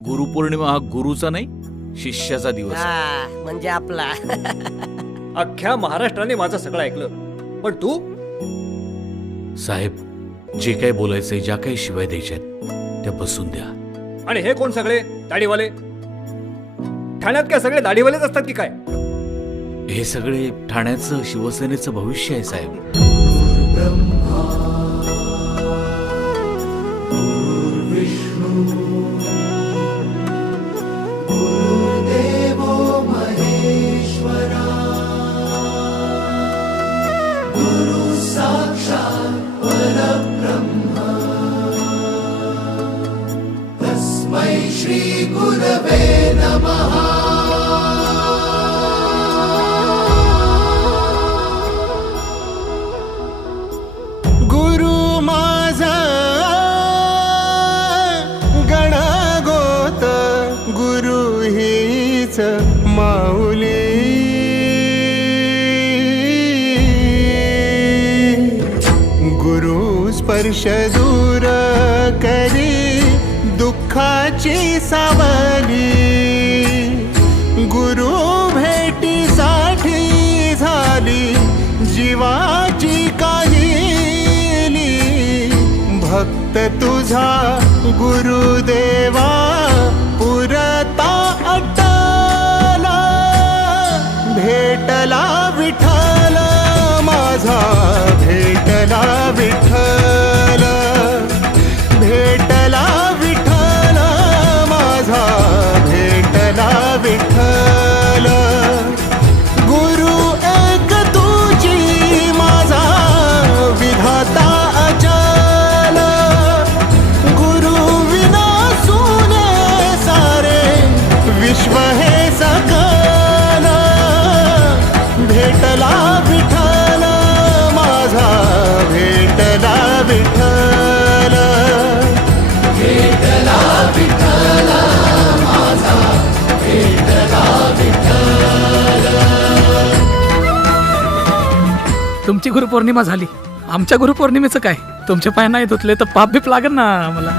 गुरुपौर्णिमा हा गुरुचा नाही शिष्याचा दिवस आहे. हा म्हणजे आपला अख्ख्या महाराष्ट्राने माझं सगळं ऐकलं, पण तू साहेब, जे काही बोलायचंय, ज्या काही शिवाय द्यायच्यात त्या बसून द्या. आणि हे कोण सगळे दाढीवाले? ठाण्यात काय सगळे दाढीवालेच असतात की काय? हे सगळे ठाण्याचं शिवसेनेचं भविष्य आहे साहेब. गुरु माझा गणगोत, गुरु हीच माऊली. गुरु स्पर्श दूर करी दुःखाची सावली. गुरु भेटीसाठी झाली जीवाची काहिली. भक्त तुझा गुरुदेवा पुरता अटला. भेटला विठ्ठल माझा, भेटला विठ्ठल. भेटला विठ्ठल माझा, भेटला विठ्ठल. गुरु एक तुझी माझा विधाता अचल. गुरु विना सुने सारे विश्व हे सकल. भेटला विठ्ठल माझा, भेटला विठ्ठल. भेटला विठ्ठल माझा, भेटला विठ्ठल. तुमची गुरुपौर्णिमा झाली, आमच्या गुरुपौर्णिमेचं काय? तुमचे पाय नाही धुतले तर पाप बीप लागेल ना आम्हाला.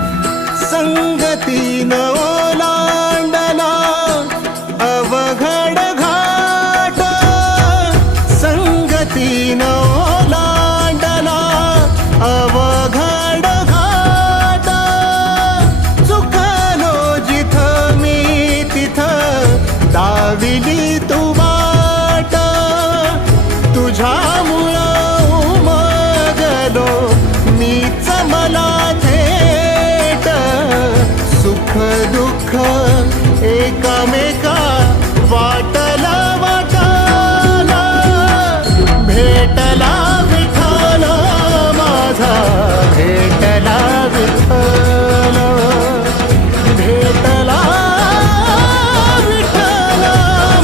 संगतीन ओलांडला अवघड घाट. संगतीन ओलांडला अवघड घाट. चुकलो जिथं मी तिथं दाविली तू वाट. तुझ्यामुळं उमगलो मीच मला थेट. सुख दुःख एकामेका वाटला वाटला. भेटला विठ्ठल माझा, भेटला विठ्ठल. भेटला विठ्ठल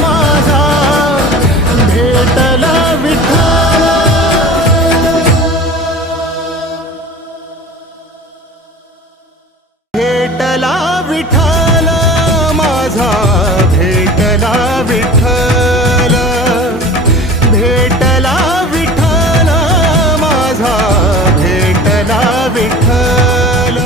माझा, भेटला विठ्ठल. भेटला विठ्ठल माझा, भेटला विठ्ठल. भेटला विठ्ठल माझा, भेटला विठ्ठल.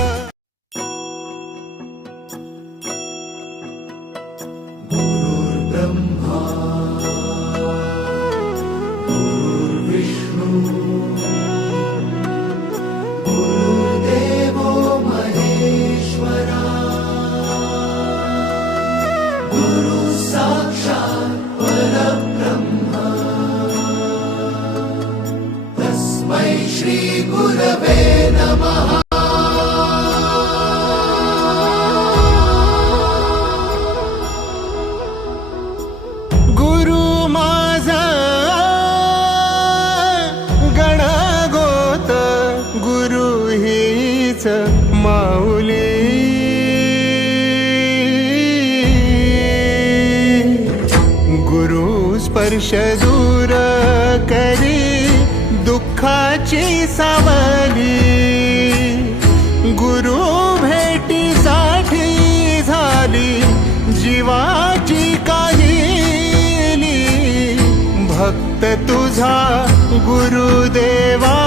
गुरु माझा गणगोत, गुरु हीच माऊली. गुरु स्पर्श दूर करी दुःखाची सावली. गुरु भेटीसाठी झाली जीवाची काहिली. भक्त तुझा गुरुदेवा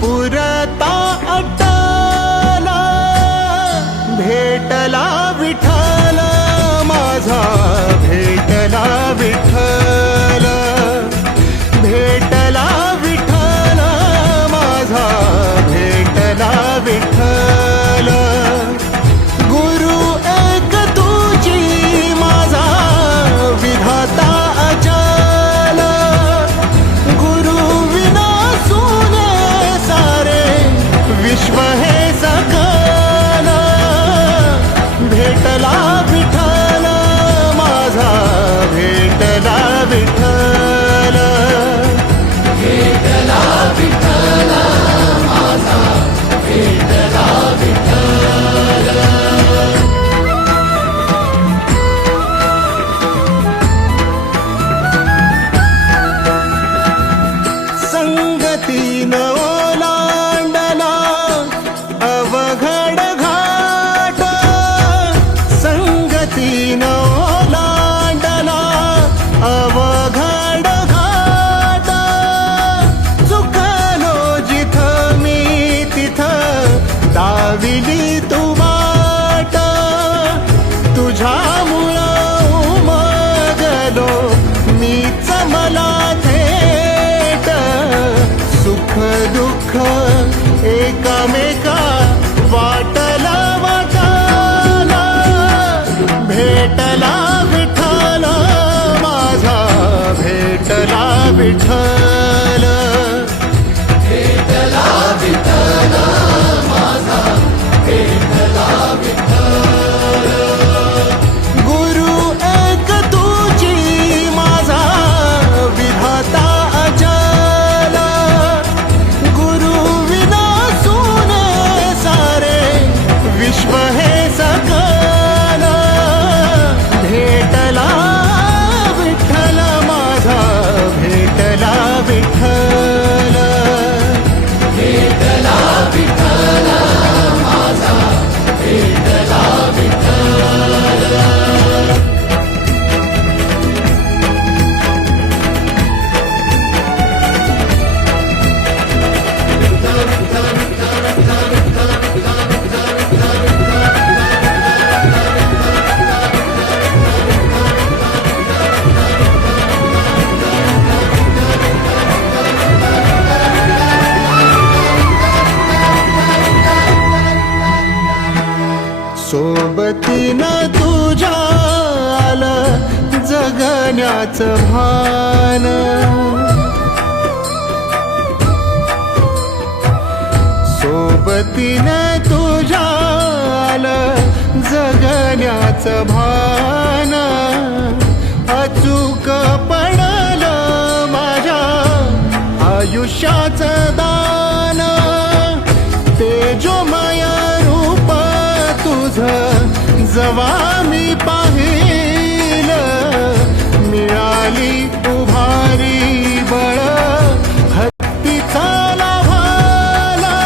पुरता अटला. भेटला विठ्ठल माझा भेटला विठ्ठल, भेटला विठ्ठल माझा भेटला विठ्ठल. गुरु एक तुझी माझा विधाता अचल, गुरु विना सुने सारे विश्व हे सकल. भेटला विठ्ठल माझा भेटला विठ्ठल, भेटला विठ्ठल माझा भेटला विठ्ठल. संगतीन ओलांडला अवघड घाट, संगतीन ओलांडला अवघड घाट. चुकलो जिथं मी तिथं दाविली तू वाट, तुझ्यामुळं उमगलो मीच मला थेट. सुख दुःख एकामेका वाटला वाटाला, भेटला विठ्ठल माझा भेटला विठ्ठल, भेटला विठ्ठल माझा भेटला विठ्ठल. गुरु एक तुझी माझा विधाता अचल, गुरु विना सुने सारे विश्व हे सकल. भेटला विठ्ठल माझा भेटला विठ्ठल, भेटला विठ्ठल माझा भेटला विठ्ठल. सोबतीनं तुझ्या आलं जगण्याचं भान, सोबतीनं तुझ्या आलं जगण्याचं भान. अचूक पडलं माझ्या आयुष्याचं दान, तेजोमय रूप तुझं जवा मी पाहिलं. मिळाली उभारी बळ हत्तीचा लाभाला,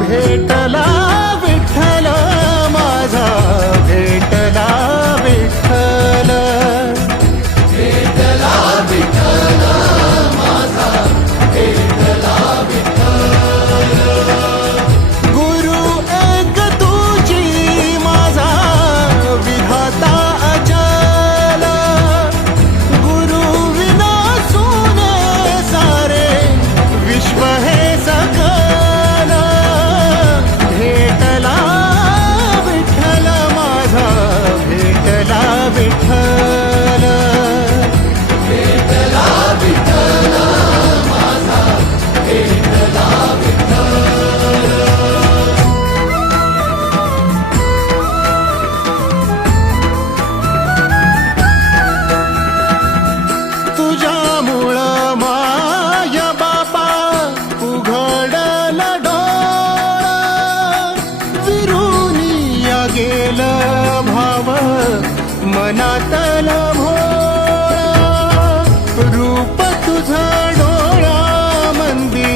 भेटला विठ्ठल माझा भेटला विठ्ठल, भेटला विठ्ठल माझा भेटला विठ्ठल. गुरु एक तुझी माझा विधाता अचल, गुरु विना सुने सारे विश्व हे सकल. भेटला विठ्ठल माझा भेटला विठ्ठल, भेटला विठ्ठल माझा भेटला विठ्ठल. तुझ्यामुळं माय बापा उघडलं डोळं, विरुनिया गेलं भाव मनातलं भोळं. रूप तुझं डोळ्यामंदी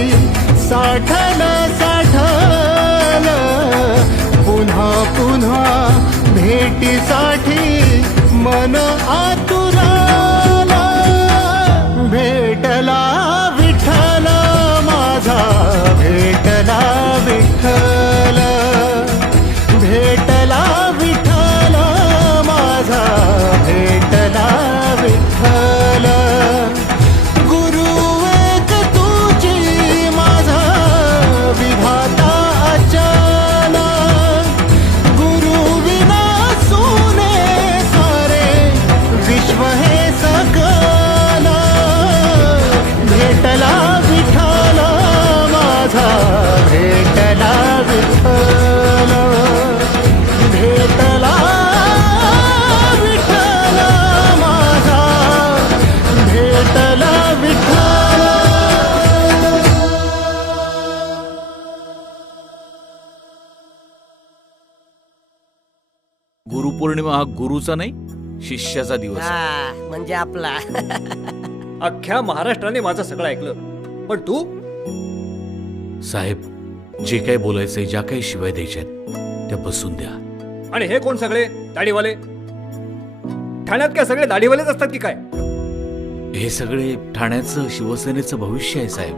साठलं साठलं, पुन्हा पुन्हा भेटीसाठी मन आतुराला. भेटला विठ्ठल माझा भेटला विठ्ठल, भेटला विठ्ठल माझा गुरुपौर्णिमा हा गुरुचा नाही शिष्याचा दिवस आहे. हा म्हणजे आपला. अख्ख्या महाराष्ट्राने माझं सगळं ऐकलं, पण तू साहेब, जे काही बोलायचंय, ज्या काही शिवाय द्यायच्या आहेत त्या बसून द्या. आणि हे कोण सगळे दाढीवाले? ठाण्यात काय सगळे दाढीवालेच असतात की काय? हे सगळे ठाण्याचं शिवसेनेचं भविष्य आहे साहेब.